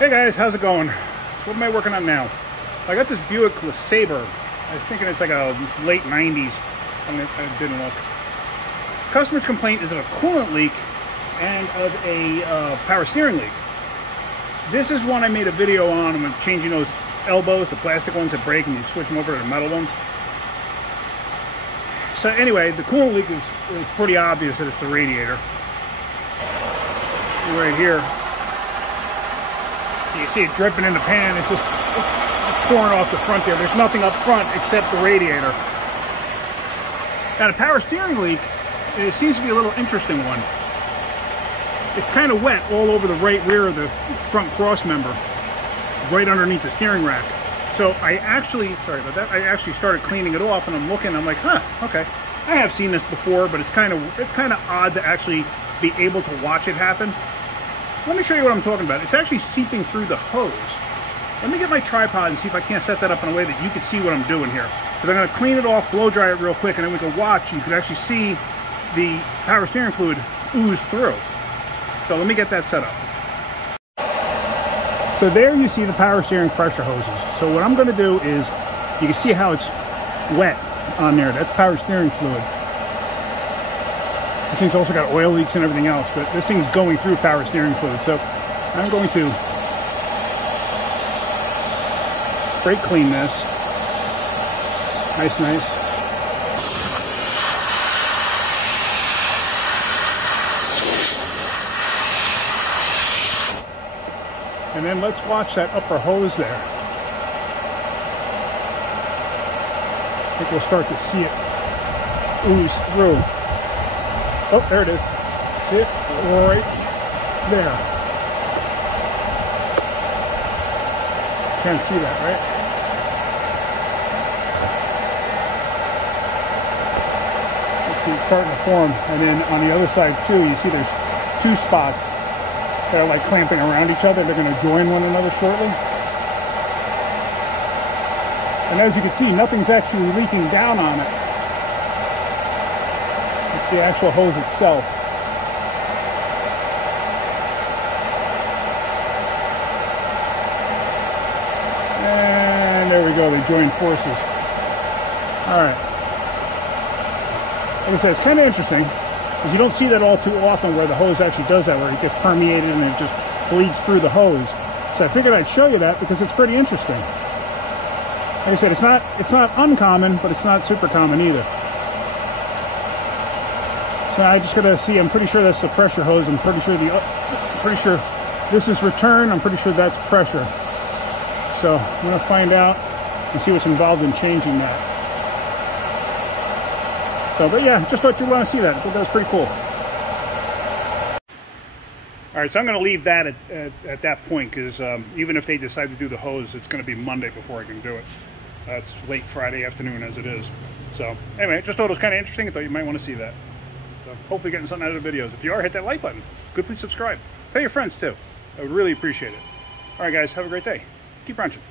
Hey guys, how's it going? What am I working on now? I got this Buick LeSabre. I'm thinking it's like a late 90s. I didn't look. Customer's complaint is of a coolant leak and of a power steering leak. This is one I made a video on. I'm changing those elbows, the plastic ones that break, and you switch them over to the metal ones. So anyway, the coolant leak is pretty obvious that it's the radiator. Right here. You see it dripping in the pan. It's just pouring off the front there. There's nothing up front except the radiator. Now the power steering leak, it seems to be a little interesting one. It's kind of wet all over the right rear of the front cross member, right underneath the steering rack. So I actually, sorry about that, I actually started cleaning it off, and I'm looking, I'm like, huh, okay. I have seen this before, but it's kind of odd to actually be able to watch it happen. Let me show you what I'm talking about. It's actually seeping through the hose. Let me get my tripod and see if I can't set that up in a way that you can see what I'm doing here. Because I'm going to clean it off, blow dry it real quick, and then we can watch. You can actually see the power steering fluid ooze through. So let me get that set up. So there you see the power steering pressure hoses. So what I'm going to do is, you can see how it's wet on there. That's power steering fluid. This thing's also got oil leaks and everything else, but this thing's going through power steering fluid. So I'm going to brake clean this. Nice. And then let's watch that upper hose there. I think we'll start to see it ooze through. Oh, there it is. See it? Right there. Can't see that, right? Let's see, it's starting to form. And then on the other side too, you see there's two spots that are like clamping around each other. They're going to join one another shortly. And as you can see, nothing's actually leaking down on it. It's the actual hose itself. And there we go, they joined forces. Alright. Like I said, it's kind of interesting, because you don't see that all too often where the hose actually does that, where it gets permeated and it just bleeds through the hose. So I figured I'd show you that because it's pretty interesting. Like I said, it's not uncommon, but it's not super common either. So I just gotta see. I'm pretty sure that's the pressure hose. I'm pretty sure this is return. I'm pretty sure that's pressure. So I'm gonna find out and see what's involved in changing that. So, but yeah, just thought you'd want to see that. I thought that was pretty cool. All right, so I'm going to leave that at that point, because even if they decide to do the hose, it's going to be Monday before I can do it. It's late Friday afternoon as it is. So anyway, just thought it was kind of interesting. I thought you might want to see that. So hopefully getting something out of the videos. If you are, hit that like button. Good, please subscribe. Tell your friends too. I would really appreciate it. All right, guys, have a great day. Keep wrenching.